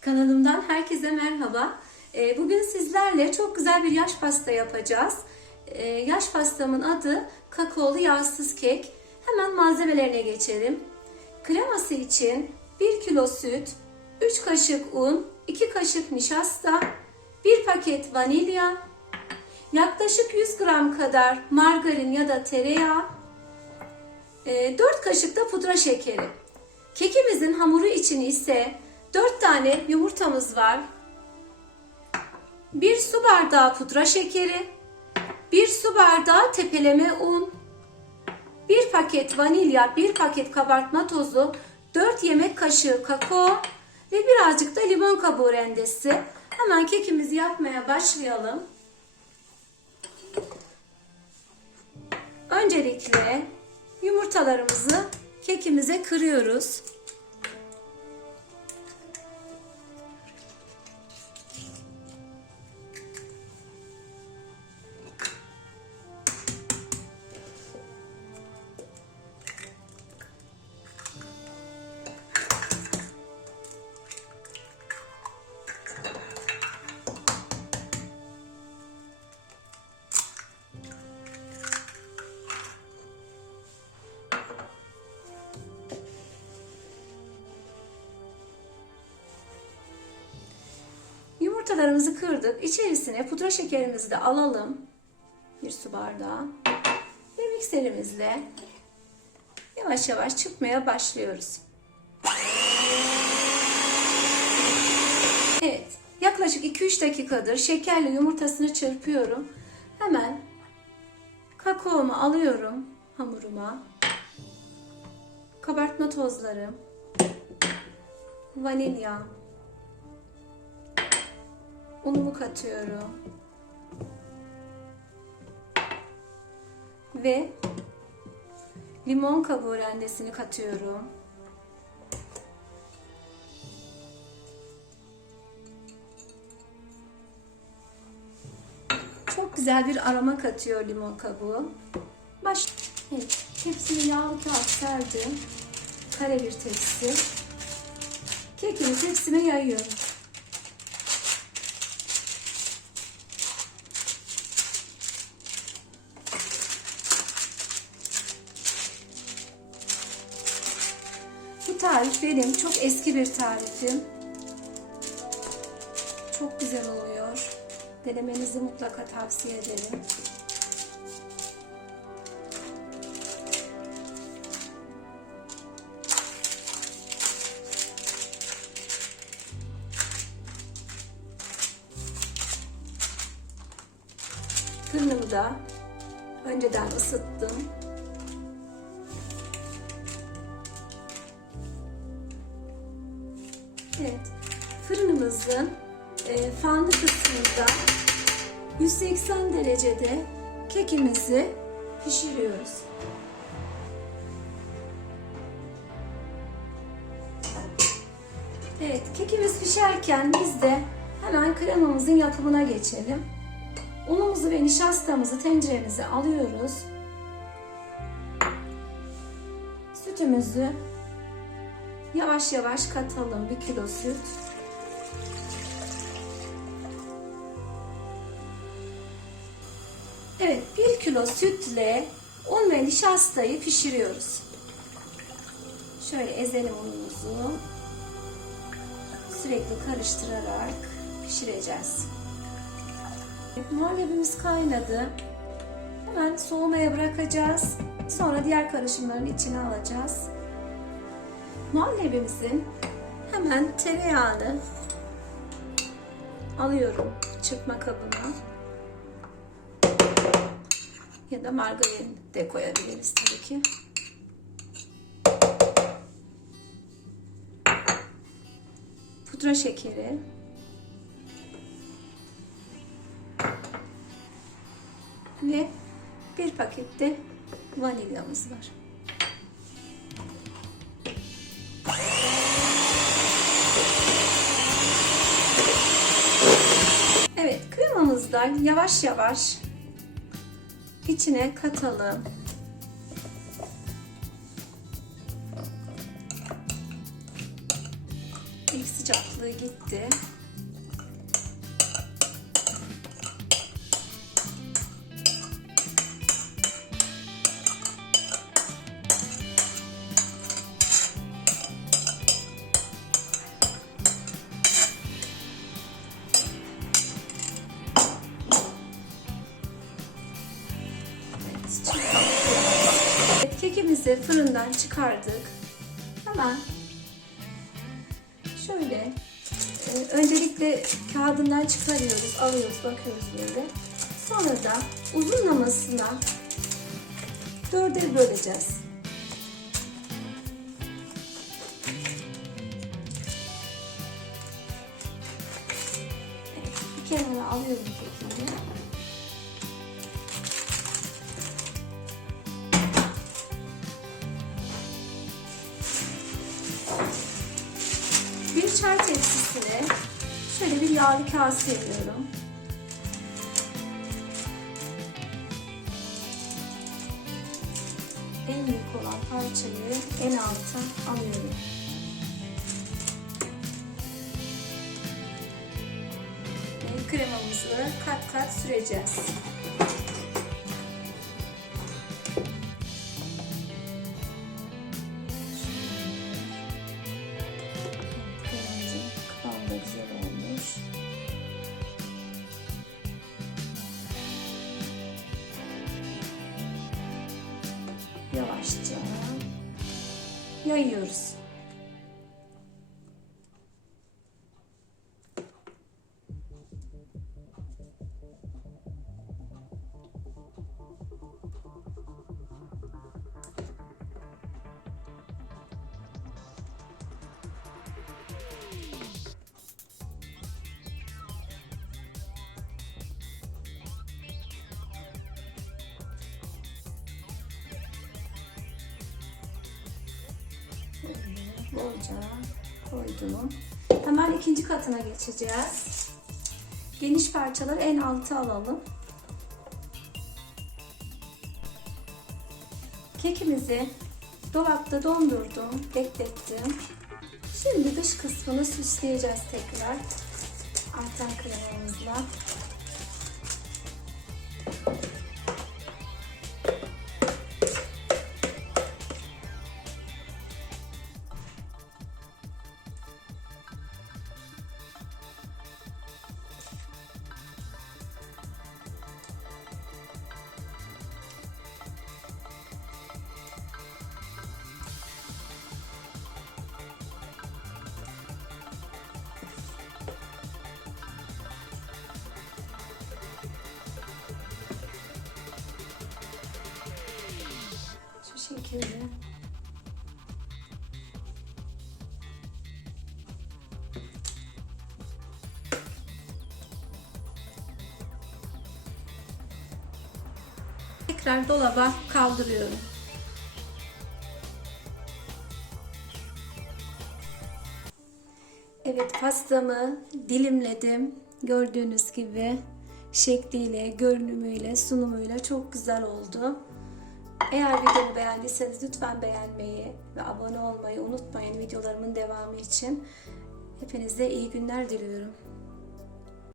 Kanalımdan herkese merhaba. Ee, Bugün sizlerle çok güzel bir yaş pasta yapacağız. Ee, Yaş pastamın adı kakaolu yağsız kek. Hemen malzemelerine geçelim. Kreması için 1 kilo süt, 3 kaşık un, 2 kaşık nişasta, 1 paket vanilya, yaklaşık 100 gram kadar margarin ya da tereyağı, 4 kaşık da pudra şekeri. Kekimizin hamuru için ise 4 tane yumurtamız var. 1 su bardağı pudra şekeri, 1 su bardağı tepeleme un, 1 paket vanilya, 1 paket kabartma tozu, 4 yemek kaşığı kakao ve birazcık da limon kabuğu rendesi. Hemen kekimizi yapmaya başlayalım. Öncelikle yumurtalarımızı kekimize kırıyoruz. Yumurtalarımızı kırdık. İçerisine pudra şekerimizi de alalım. Bir su bardağı. Ve mikserimizle yavaş yavaş çıkmaya başlıyoruz. Evet. Yaklaşık 2-3 dakikadır şekerle yumurtasını çırpıyorum. Hemen kakaomu alıyorum hamuruma. Kabartma tozları, vanilya, unumu katıyorum. Ve limon kabuğu rendesini katıyorum. Çok güzel bir aroma katıyor limon kabuğu. Baş evet, tepsime yağlı kağıt serdim. Kare bir tepsi. Kekimi tepsime yayıyorum. Benim çok eski bir tarifim. Çok güzel oluyor. Denemenizi mutlaka tavsiye ederim. Fırınımı da önceden ısıttım. Evet, fırınımızın e, fanlı kısmında 180 derecede kekimizi pişiriyoruz. Evet, kekimiz pişerken biz de hemen kremamızın yapımına geçelim. Unumuzu ve nişastamızı tenceremize alıyoruz. Sütümüzü Yavaş yavaş katalım bir kilo süt. Evet bir kilo sütle un ve nişastayı pişiriyoruz. Şöyle ezelim unumuzu. Sürekli karıştırarak pişireceğiz. Muhallebimiz kaynadı. Hemen soğumaya bırakacağız. Sonra diğer karışımların içine alacağız. Muhallebimizin hemen tereyağını alıyorum çırpma kabına. Ya da margarin de koyabiliriz tabii ki. Pudra şekeri. Ve bir pakette vanilyamız var. Kremamızdan yavaş yavaş içine katalım. sıcaklığı gitti. Kekimizi fırından çıkardık. Hemen şöyle e, öncelikle kağıdından çıkarıyoruz, alıyoruz, bakıyoruz böyle. Sonra da uzunlamasına dörde böleceğiz. Evet, bir kenara alıyorum kekimi. Çay tepsisine şöyle bir yağlı kağıt seriyorum. En büyük olan parçayı en alta alıyorum. Kremamızı kat kat süreceğiz. Yavaşça yayıyoruz. Bolca koydum. Hemen ikinci katına geçeceğiz. Geniş parçaları en alta alalım. Kekimizi dolapta dondurdum, beklettim. Şimdi dış kısmını süsleyeceğiz tekrar. Artan kremamızla. Şekilde. Tekrar dolaba kaldırıyorum. Evet pastamı dilimledim. Gördüğünüz gibi şekliyle, görünümüyle, sunumuyla çok güzel oldu. Eğer videomu beğendiyseniz lütfen beğenmeyi ve abone olmayı unutmayın videolarımın devamı için. Hepinize iyi günler diliyorum.